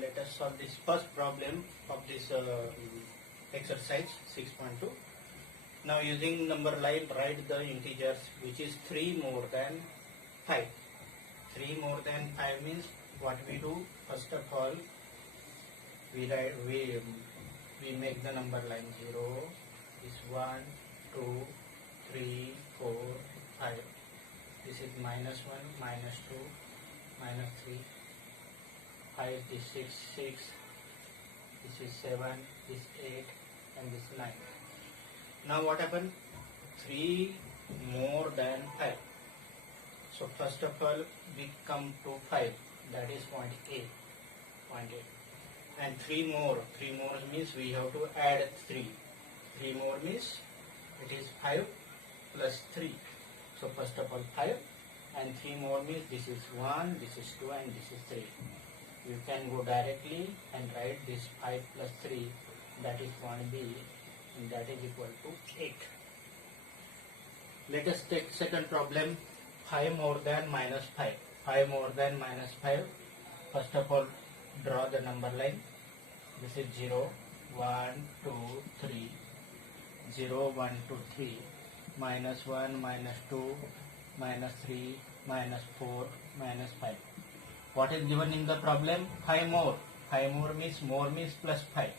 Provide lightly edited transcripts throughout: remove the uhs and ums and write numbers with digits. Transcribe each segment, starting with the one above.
let us solve this first problem of this exercise 6.2. Now using number line, write the integers which is 3 more than 5. 3 more than 5 means what we do? First of all, we make the number line 0, is 1, 2, 3, 4, 5. This is minus 1, minus 2, minus 3, 5, this is 6, this is 7, this is 8, and this is 9. Now what happened? 3 more than 5. So first of all, we come to 5, that is point A. And 3 more means we have to add 3. 3 more means it is 5 plus 3. So first of all 5, and 3 more means this is 1, this is 2, and this is 3. You can go directly and write this 5 plus 3, that is point B, and that is equal to 8. Let us take second problem, 5 more than minus 5. 5 more than minus 5. First of all, draw the number line. This is 0, 1, 2, 3. 0, 1, 2, 3. Minus 1, minus 2, minus 3, minus 4, minus 5. What is given in the problem? 5 more. 5 more means plus 5.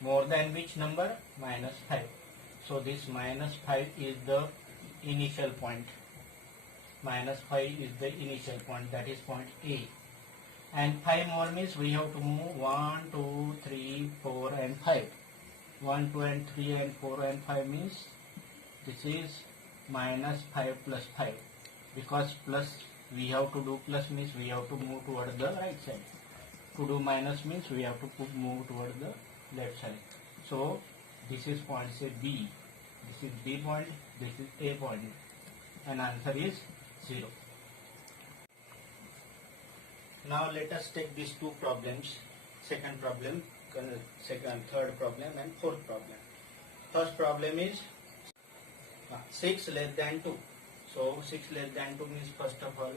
More than which number? Minus 5. So this minus 5 is the initial point. Minus 5 is the initial point, that is point A. And 5 more means we have to move 1, 2, 3, 4 and 5. 1, 2 and 3 and 4 and 5 means this is minus 5 plus 5. Because plus we have to do plus means we have to move toward the right side. To do minus means we have to move toward the left side. So this is point say B. This is B point, this is A point. And answer is 0. Now let us take these two problems. Second problem, third problem and fourth problem. First problem is 6 less than 2. So 6 less than 2 means first of all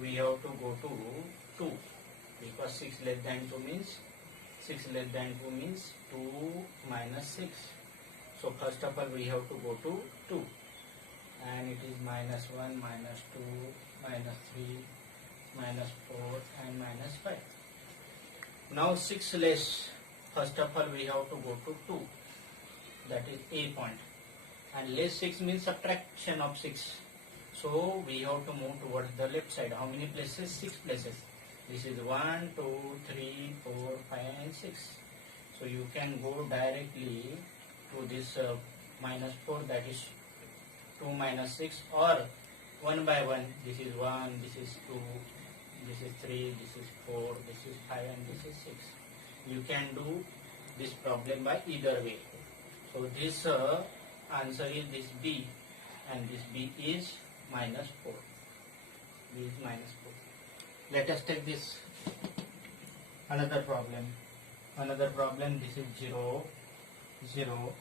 we have to go to 2, because 6 less than 2 means 2 minus 6. So first of all we have to go to 2, and it is minus 1, minus 2, minus 3, minus 4 and minus 5. Now 6 less, first of all we have to go to 2, that is A point, and less 6 means subtraction of 6. So we have to move towards the left side. How many places? 6 places. This is 1, 2, 3, 4, 5 and 6. So you can go directly to this minus 4, that is 2 minus 6, or one by one. This is 1, this is 2, this is 3, this is 4, this is 5 and this is 6. You can do this problem by either way. So this answer is this B, and this B is minus 4. B is minus 4. Let us take this another problem. This is 0, 0.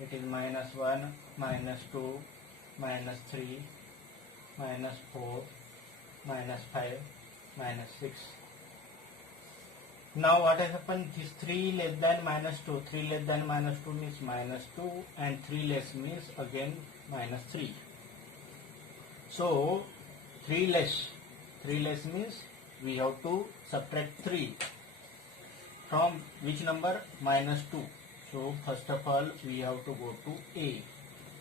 It is minus 1, minus 2, minus 3, minus 4, minus 5, minus 6. Now what has happened? This 3 less than minus 2. 3 less than minus 2 means minus 2, and 3 less means again minus 3. So 3 less means we have to subtract 3 from which number? Minus 2. So first of all we have to go to A,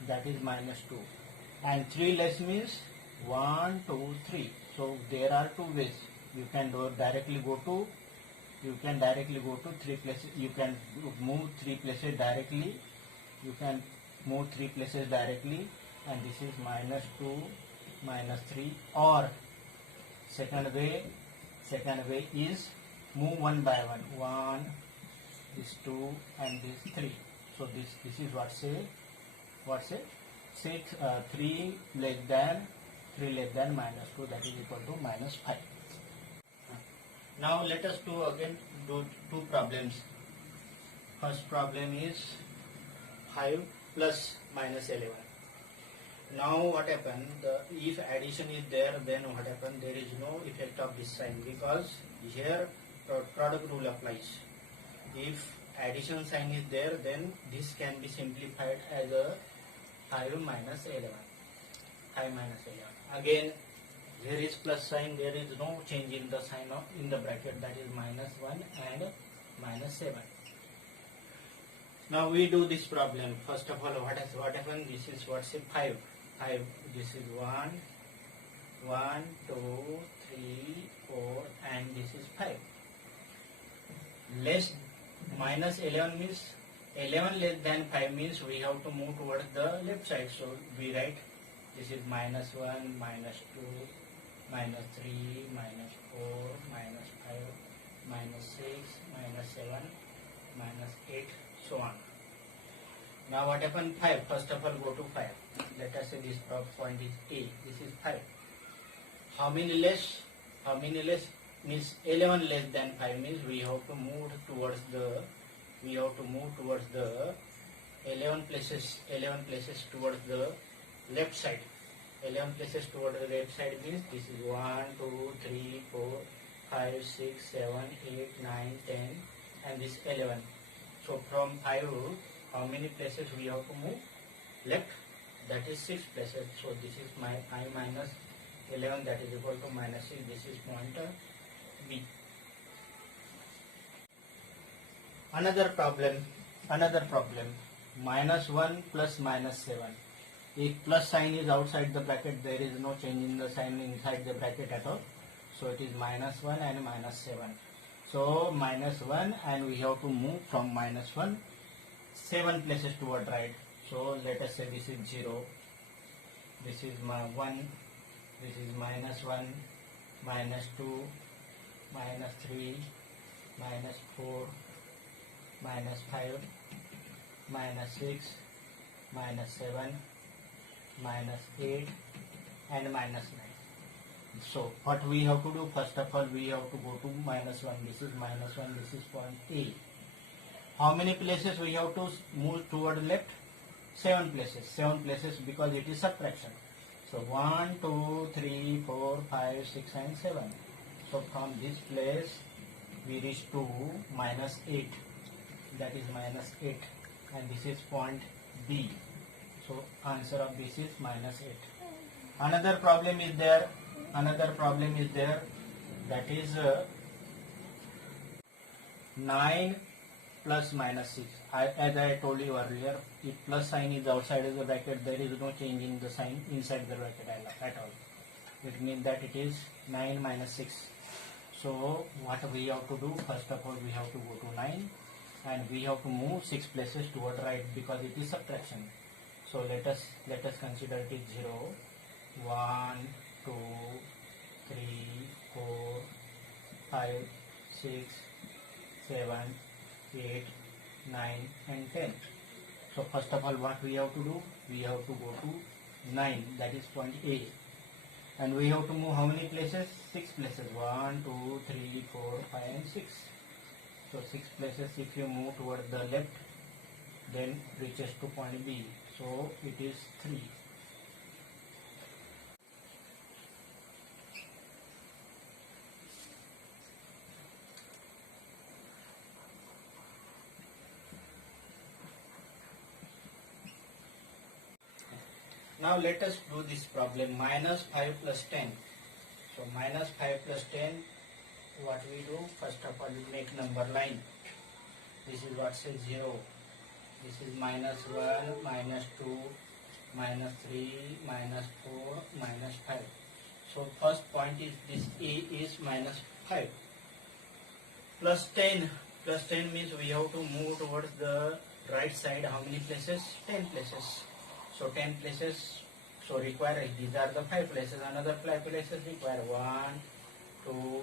that is minus 2, and 3 less means 1, 2, 3. So there are two ways. You can directly go to 3 places. You can move 3 places directly. And this is minus 2, minus 3, or second way is move one by one. 1, this 2 and this 3. So this is what say 3 less than minus 2, that is equal to minus 5. Now let us do two problems. First problem is 5 plus minus 11. Now what happened? If addition is there, then what happened? There is no effect of this sign, because here product rule applies. If addition sign is there, then this can be simplified as a 5 minus 11. 5 minus 11. Again, there is plus sign, there is no change in the sign of in the bracket, that is minus 1 and minus 7. Now we do this problem. First of all, what happened? This is what's a 5. 5. This is 1, 1, 2, 3, 4, and this is 5. Less minus 11 means 11 less than 5 means we have to move towards the left side. So we write this is minus 1, minus 2, minus 3, minus 4, minus 5, minus 6, minus 7, minus 8, so on. Now what happened? 5. First of all, go to 5. Let us say this point is A. This is 5. How many less? How many less means 11 less than 5 means we have to move towards the 11 places towards the left side. 11 places towards the left side means this is 1, 2, 3, 4, 5, 6, 7, 8, 9, 10, and this 11. So from 5, how many places we have to move? Left, that is 6 places. So this is my I minus 11, that is equal to minus 6. This is point B. Another problem, minus 1 plus minus 7. If plus sign is outside the bracket, there is no change in the sign inside the bracket at all. So it is minus 1 and minus 7. So minus 1, and we have to move from minus 1 7 places toward right. So let us say this is 0, this is my 1, this is minus 1, minus 2, minus 3, minus 4, minus 5, minus 6, minus 7, minus 8, and minus 9. So what we have to do? First of all, we have to go to minus 1. This is minus 1, this is point A. How many places we have to move toward left? 7 places. 7 places because it is subtraction. So 1, 2, 3, 4, 5, 6, and 7. So from this place we reach to minus 8. That is minus 8. And this is point B. So answer of this is minus 8. Another problem is there. That is 9 plus minus 6. As I told you earlier, if plus sign is outside of the bracket, there is no change in the sign inside the bracket at all. It means that it is 9 minus 6. So what we have to do? First of all, we have to go to 9, and we have to move 6 places toward right because it is subtraction. So let us consider it is 0, 1, 2, 3, 4, 5, 6, 7, 8, 9, and 10. So first of all, what we have to do? We have to go to 9, that is point A. And we have to move how many places? 6 places. 1, 2, 3, 4, 5, and 6. So 6 places if you move toward the left, then reaches to point B. So it is 3. Now let us do this problem. Minus 5 plus 10. So minus 5 plus 10, what we do? First of all, we make number line. This is what says 0. This is minus 1, minus 2, minus 3, minus 4, minus 5. So first point is this A is minus 5. Plus 10. Plus 10 means we have to move towards the right side. How many places? 10 places. So 10 places, so require, these are the 5 places, another 5 places require 1, 2,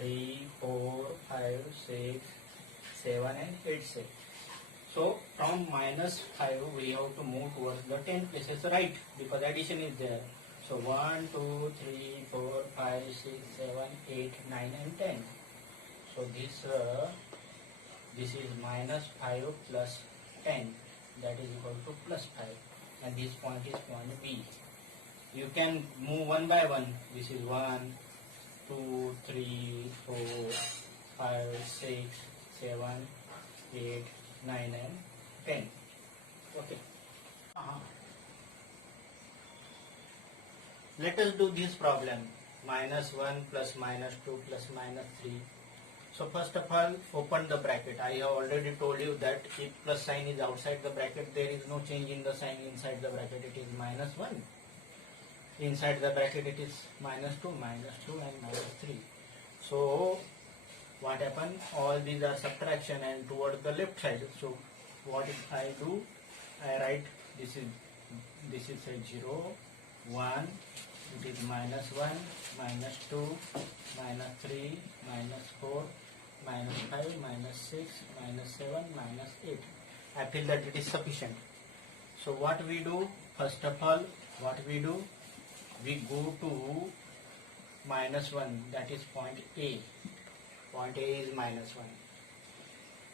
3, 4, 5, 6, 7, and 8 6. So from minus 5 we have to move towards the 10 places right because addition is there. So 1, 2, 3, 4, 5, 6, 7, 8, 9, and 10. So this is minus 5 plus 10, that is equal to plus 5. And this point is point B. You can move one by one. This is 1, 2, 3, 4, 5, 6, 7, 8, 9 and 10. Okay. Let us do this problem. -1 plus -2 plus -3. So first of all, open the bracket. I have already told you that if plus sign is outside the bracket, there is no change in the sign inside the bracket. It is -1. Inside the bracket it is -2, -2 and -3. So what happened? All these are subtraction and toward the left side. So what I do? I write this is a 0, 1. It is -1, -2, -3, -4, -5, -6, -7, -8. I feel that it is sufficient. So what we do? First of all, what we do? We go to -1, that is point A. Point A is -1.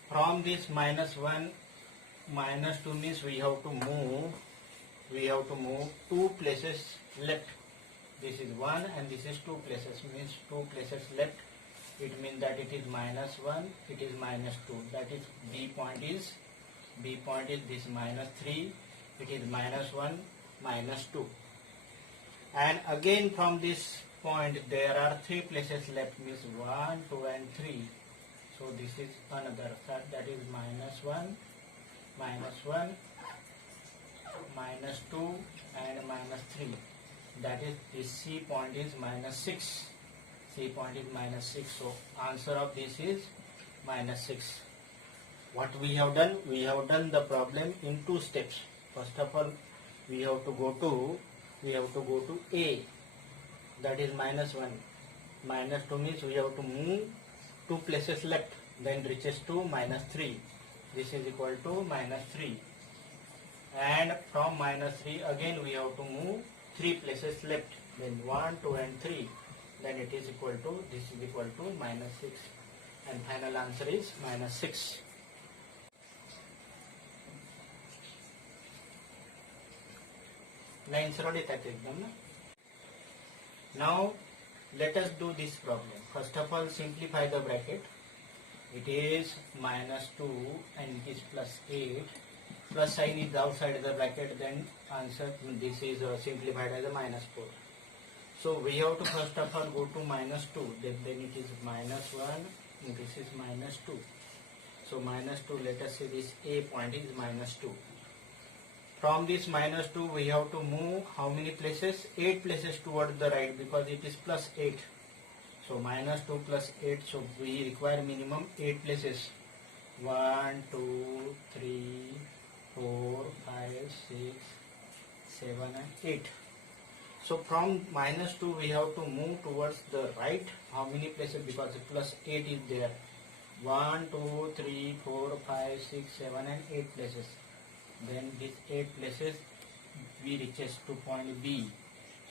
From this -1, -2 means we have to move 2 places left. This is 1 and this is 2 places, means 2 places left. It means that it is -1, it is -2. That is B point is this -3, it is -1, -2. And again from this point there are 3 places left, means 1, 2 and 3. So this is another, that is -1, -1, -2 and -3. That is, this C point is -6. C point is -6. So answer of this is -6. What we have done? We have done the problem in 2 steps. First of all, we have to go to A. That is -1. -2 means we have to move 2 places left, then reaches to -3. This is equal to -3. And from -3 again we have to move 3 places left, then 1, 2 and 3. Then it is equal to, this is equal to -6. And final answer is -6. Line सरळीत आहेत एकदम ना. Now let us do this problem. First of all, simplify the bracket. It is -2 and it is +8. Plus sign is outside the bracket, then answer this is simplified as a -4. So we have to first of all go to -2, then it is -1 and this is -2. So -2, let us say this A point is -2. From this -2 we have to move how many places? 8 places toward the right, because it is +8. So -2 plus 8, so we require minimum 8 places. 1, 2, 3, 4, 5, 6, 7 and 8. So from -2 we have to move towards the right. How many places? Because +8 is there. 1, 2, 3, 4, 5, 6, 7 and 8 places. Then these 8 places we reaches to point B.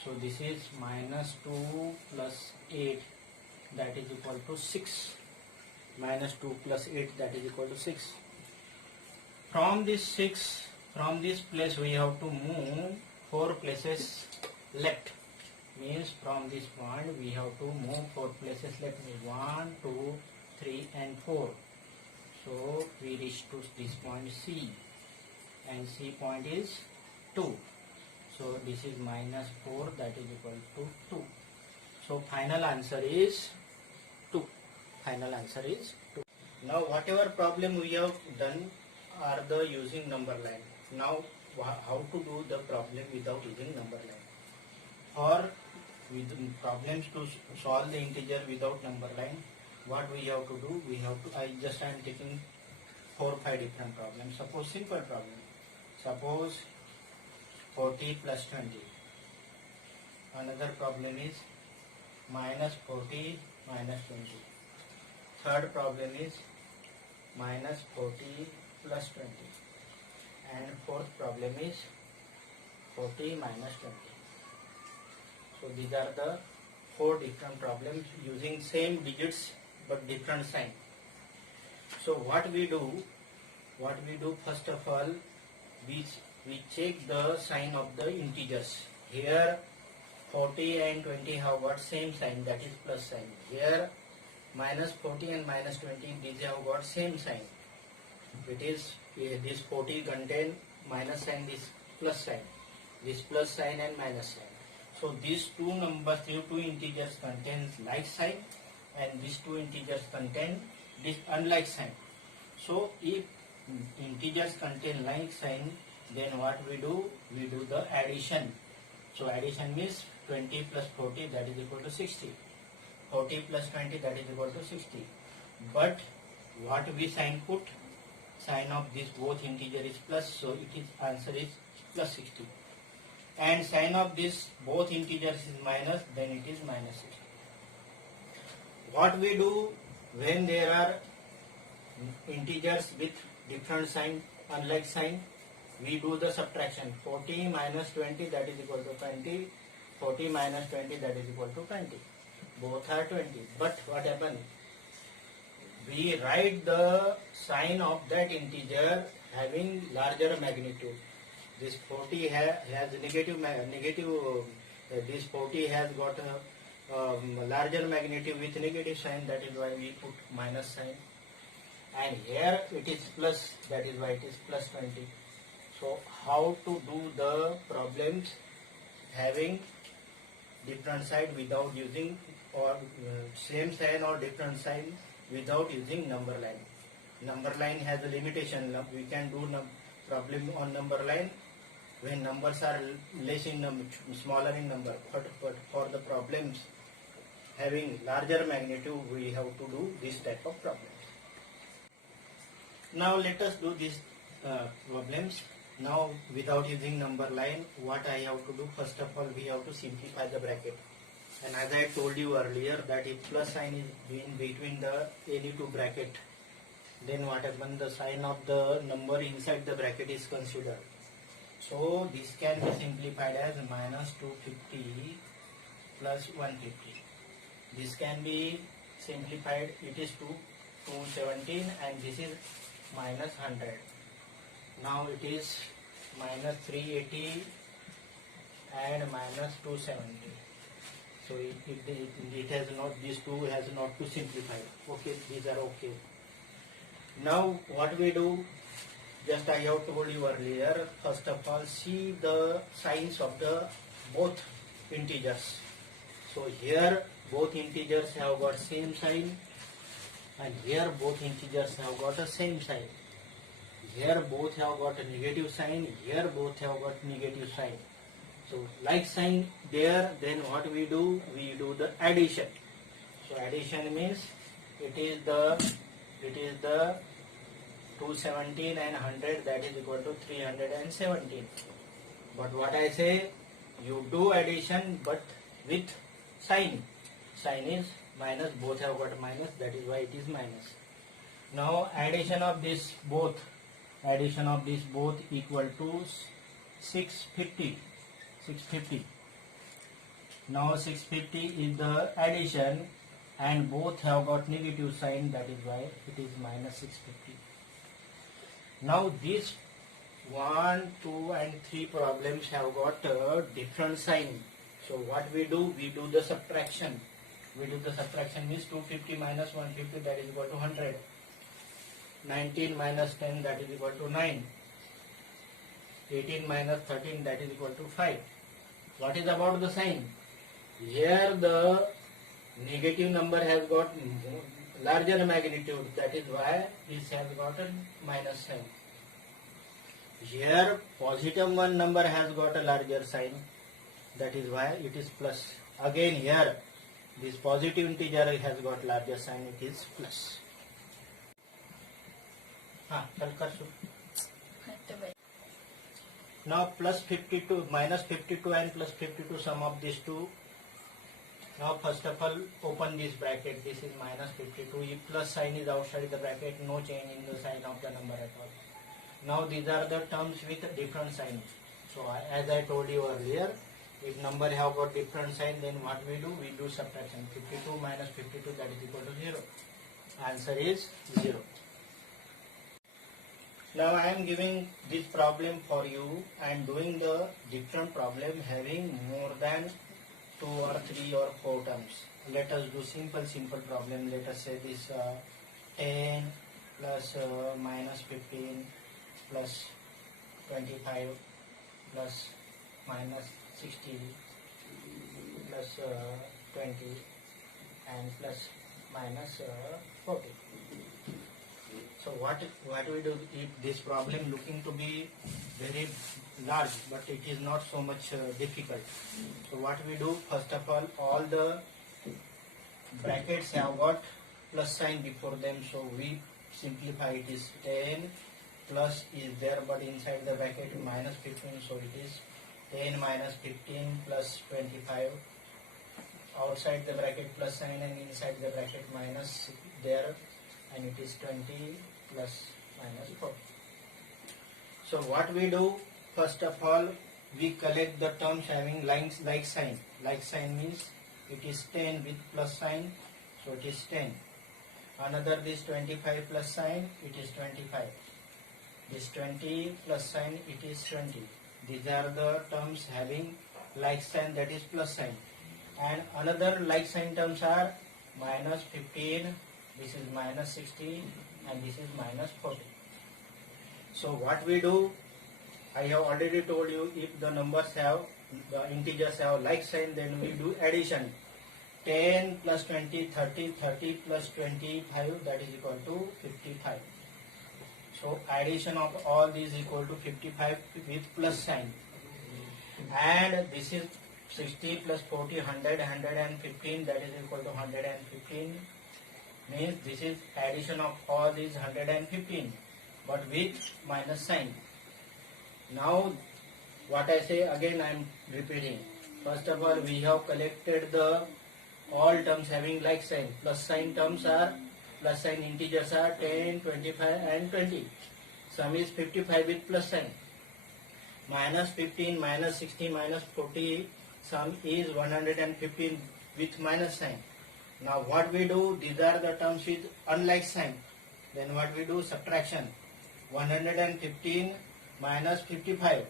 So this is -2 plus 8, that is equal to 6. -2 plus 8, that is equal to 6. From this place we have to move 4 places left. Means from this point we have to move 4 places left. 1, 2, 3 and 4. So we reach to this point C. And C point is 2. So this is -4, that is equal to 2. So final answer is 2. Final answer is 2. Now whatever problem we have done are the using number line. Now how to do the problem without using number line? Or with problems to solve the integer without number line, what we have to do? I am taking 4 or 5 different problems. Suppose simple problem. Suppose 40 plus 20. Another problem is -40 minus 20. Third problem is -40 plus 20. And fourth problem is 40 minus 20. So these are the 4 different problems using same digits but different sign. So what we do first of all, we check the sign of the integers. Here 40 and 20 have what? Same sign, that is plus sign. Here minus 40 and minus 20, these have got same sign. It is this 40 contain minus sign, this plus sign, this plus sign and minus sign. So these two numbers, these two integers contains like sign, and these two integers contain this unlike sign. So if integers contain like sign, then what we do? We do the addition. So addition means 20 plus 40, that is equal to 60. 40 plus 20, that is equal to 60. But what we sign put? Sign of this both integer is plus, so it is answer is plus 60. And sign of this both integers is minus, then it is minus 60. What we do when there are integers with different sign, unlike sign? We do the subtraction. 40 minus 20, that is equal to 20. 40 minus 20, that is equal to 20. Both are 20. But what happens? We write the sign of that integer having larger magnitude. This 40 has negative, this 40 has got a larger magnitude with negative sign, that is why we put minus sign. And here it is plus, that is why it is plus 20. So how to do the problems having different sign without using, or same sign or different sign without using number line? Number line has a limitation. We can do problem on number line when numbers are less in number, smaller in number. But for the problems having larger magnitude, we have to do this type of problems. Now let us do these problems. Now without using number line, what I have to do? First of all, we have to simplify the bracket. And as I told you earlier, that if plus sign is in between the any two bracket, then what happens? The sign of the number inside the bracket is considered. So this can be simplified as minus 250 plus 150. This can be simplified. It is 217, and this is minus 100. Now it is minus 380 and minus 270. So it has not, these two has not to simplify. Okay, these are okay. Now what we do? Just I have told you earlier. First of all, see the signs of the both integers. So here both integers have got same sign, and here both integers have got a same sign. Here both have got a negative sign, here both have got negative sign. So like sign there, then what we do? We do the addition. So addition means it is the 217 and 100, that is equal to 317. But what I say, you do addition but with sign. Sign is minus, both have got minus, that is why it is minus. Now addition of this both equal to 650. Now 650 is the addition, and both have got negative sign, that is why it is minus 650. Now these 1, 2 and 3 problems have got a different sign. So what we do? We do the subtraction. Means 250 minus 150, that is equal to 100. 19 minus 10, that is equal to 9. 18 minus 13, that is equal to 5. What is about the sign? Here the negative number has got larger magnitude, that is why this has got a minus sign. Here positive one number has got a larger sign, that is why it is plus. Again here this positive integer has got larger sign, it is plus. Now plus 52, minus 52 and plus 52, sum of these two. Now first of all, open this bracket. This is minus 52. If plus sign is outside the bracket, no change in the sign of the number at all. Now these are the terms with different sign. So as I told you earlier, if number have got different sign, then what we do? We do subtraction. 52 minus 52, that is equal to 0. Answer is 0. Now I am giving this problem for you and doing the different problem having more than 2 or 3 or 4 terms. Let us do simple problem. Let us say this 10 plus minus 15 plus 25 plus minus 60 plus 20 and plus minus 40. So what we do if this problem looking to be very large, but it is not so much difficult. So what we do, first of all the brackets have got plus sign before them, so we simplify. It is 10 plus is there, but inside the bracket minus 15, so it is 10 minus 15 plus 25. Outside the bracket plus sign and inside the bracket minus there, and it is 20 plus minus 4. So what we do, first of all we collect the terms having like sign. Like sign means it is 10 with plus sign, so it is 10. Another this 25 plus sign, it is 25. This 20 plus sign, it is 20. These are the terms having like sign, that is plus sign. And another like sign terms are minus 15, this is minus 60, and this is minus 40. So what we do, I have already told you, if the numbers have, the integers have like sign, then we do addition. 10 plus 20, 30, 30 plus 25, that is equal to 55. So addition of all these equal to 55 with plus sign. And this is 60 plus 40, 100, 115, that is equal to 115. Means this is addition of all these 115, but with minus sign. Now what I say again, I am repeating. First of all we have collected the all terms having like sign. Plus sign terms are, plus sign integers are 10, 25 and 20. Sum is 55 with plus sign. Minus 15, minus 60, minus 40, sum is 115 with minus sign. Now what we do, these are the terms with unlike sign. Then what we do, subtraction. 115 minus 55.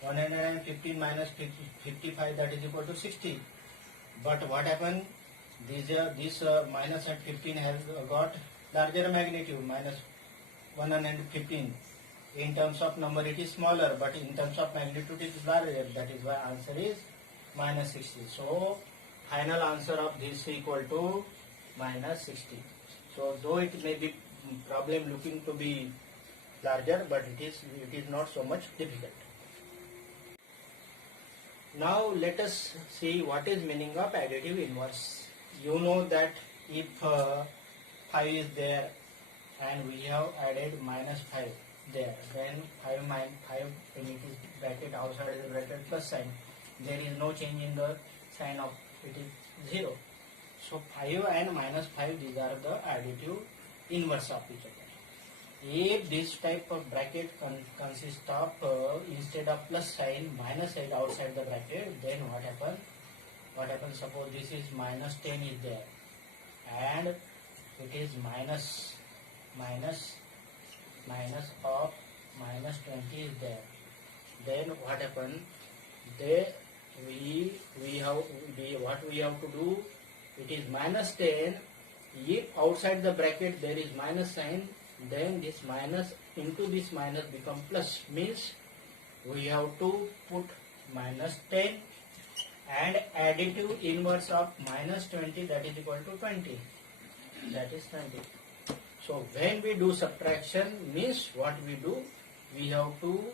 115 minus 55, that is equal to 60. But what happened, this minus at 15 has got larger magnitude, minus 115. In terms of number it is smaller, but in terms of magnitude it is larger. That is why answer is minus 60. So final answer of this equal to minus 60. So though it may be problem looking to be larger, but it is not so much difficult. Now let us see what is meaning of additive inverse. You know that if 5 is there and we have added minus 5 there, then 5 minus 5 when it is bracket outside the bracket plus sign, there is no change in the sign of it is 0. So 5 and minus 5, these are the additive inverse of each other. If this type of bracket consists of instead of plus sign minus sign outside the bracket, then what happens? What happens? Suppose this is minus 10 is there and it is minus of minus 20 is there. Then what happens? What we have to do? It is minus 10. If outside the bracket there is minus sign, then this minus into this minus become plus, means we have to put minus 10 and additive inverse of minus 20, that is equal to 20. That is 20. So when we do subtraction, means what we do, we have to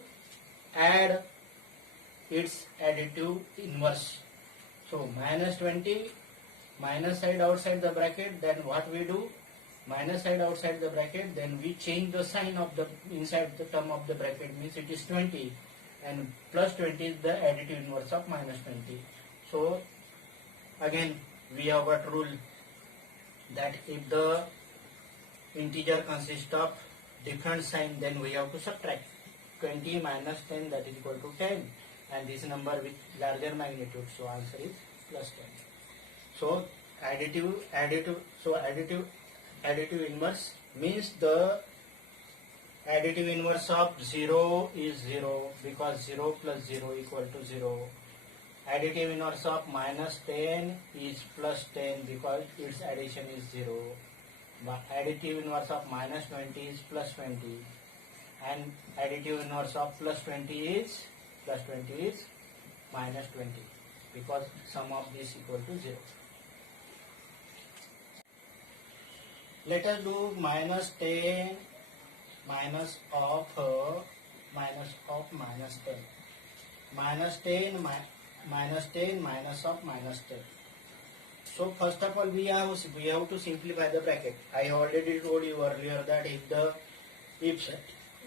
add its additive inverse. So minus 20, minus side outside the bracket, then what we do, minus side outside the bracket, then we change the sign of the inside the term of the bracket, means it is 20, and plus 20 is the additive inverse of minus 20. So again we have got rule that if the integer consists of different sign, then we have to subtract. 20 minus 10, that is equal to 10, and this number with larger magnitude, so answer is plus 10. So additive inverse means the additive inverse of 0 is 0, because 0 plus 0 equal to 0, Additive inverse of minus 10 is plus 10 because its addition is 0. But additive inverse of minus 20 is plus 20. And additive inverse of plus 20 is minus 20 because sum of this equal to 0. Let us do minus 10 minus of minus 10. Minus 10 minus of minus 10. So first of all we have to simplify the bracket. I already told you earlier that if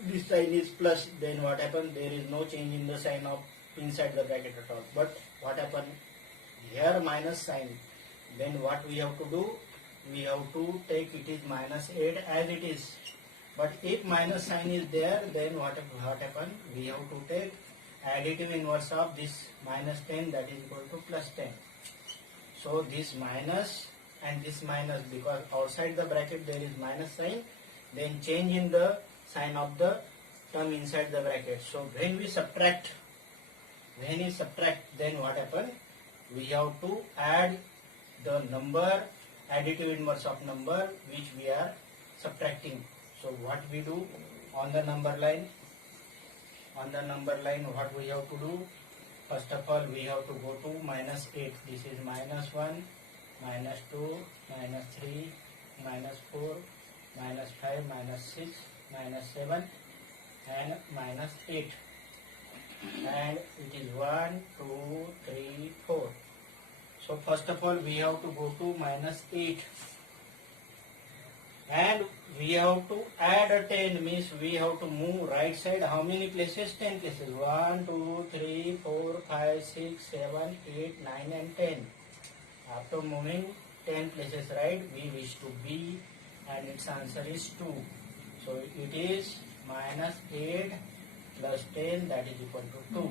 this sign is plus, then what happens? There is no change in the sign of inside the bracket at all. But what happens here, minus sign, then what we have to do? We have to take it is minus 8 as it is. But if minus sign is there, then what happens? We have to take additive inverse of this minus 10, that is equal to plus 10. So this minus and this minus, because outside the bracket there is minus sign, then change in the sign of the term inside the bracket. So when we subtract, then what happens? We have to add the number, additive inverse of number which we are subtracting. So what we do on the number line? What we have to do? First of all, we have to go to minus 8. This is minus 1, minus 2, minus 3, minus 4, minus 5, minus 6, minus 7 and minus 8. And it is 1, 2, 3, 4. So first of all, we have to go to minus 8. And we have to add a 10, means we have to move right side. How many places? 10 places. 1, 2, 3, 4, 5, 6, 7, 8, 9 and 10. After moving 10 places right, we wish to B and its answer is 2. So it is minus 8 plus 10, that is equal to 2.